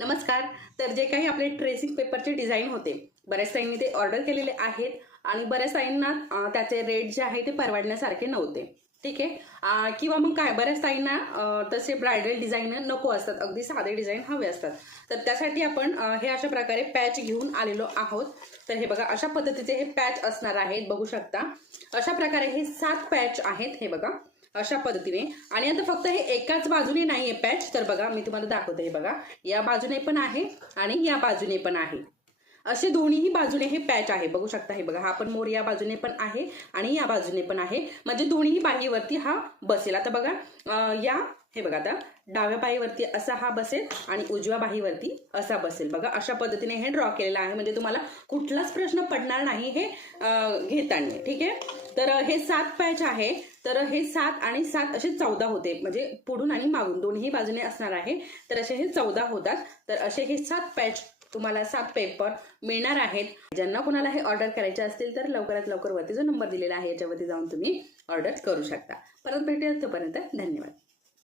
नमस्कार. तर जे काही आपले ट्रेसिंग पेपरचे डिझाईन होते, बऱ्याच ताईंनी ते ऑर्डर केलेले आहेत आणि बऱ्याच ताईंना त्याचे रेट जे आहे ते परवडण्यासारखे नव्हते. ठीक आहे. किंवा मग काय बऱ्याच ताईंना तसे ब्रायडल डिझाईन नको असतात, अगदी साधे डिझाईन हवे असतात. तर त्यासाठी आपण हे अशा प्रकारे पॅच घेऊन आलेलो आहोत. तर हे बघा, अशा पद्धतीचे हे पॅच असणार आहेत, बघू शकता. अशा प्रकारे हे 7 पॅच आहेत, हे बघा अशा पद्धतीने. आणि आता फक्त हे एकाच बाजूने नाहीये पॅच, तर बघा मी तुम्हाला दाखवते. हे बघा, या बाजूने पण आहे आणि या बाजूने पण आहे, असे दोन्हीही बाजूने हे पॅच आहे, बघू शकता. हे बघा, हा पण मोर या बाजूने पण आहे आणि या बाजूने पण आहे, म्हणजे दोन्ही बाहीवरती हा बसेल. आता बघा, हे बघा, आता डाव्या बाहीवरती असा हा बसेल आणि उजव्या बाहीवरती असा बसेल. बघा, अशा पद्धतीने हे ड्रॉ केलेलं आहे, म्हणजे तुम्हाला कुठलाच प्रश्न पडणार नाही हे घेताना. ठीक आहे. तर हे 7 पॅच आहे. तर हे 7 आणि 7 असे 14 होते, म्हणजे पुढून आणि मागून दोन्ही बाजूने असणार आहे. तर असे हे 14 होतात. तर असे हे 7 पॅच तुम्हाला 7 पेपर मिळणार आहेत. ज्यांना कोणाला हे ऑर्डर करायचे असतील तर लवकरात लवकर वरती जो नंबर दिलेला आहे याच्यावरती जाऊन तुम्ही ऑर्डर करू शकता. परत भेटूया, तोपर्यंत धन्यवाद.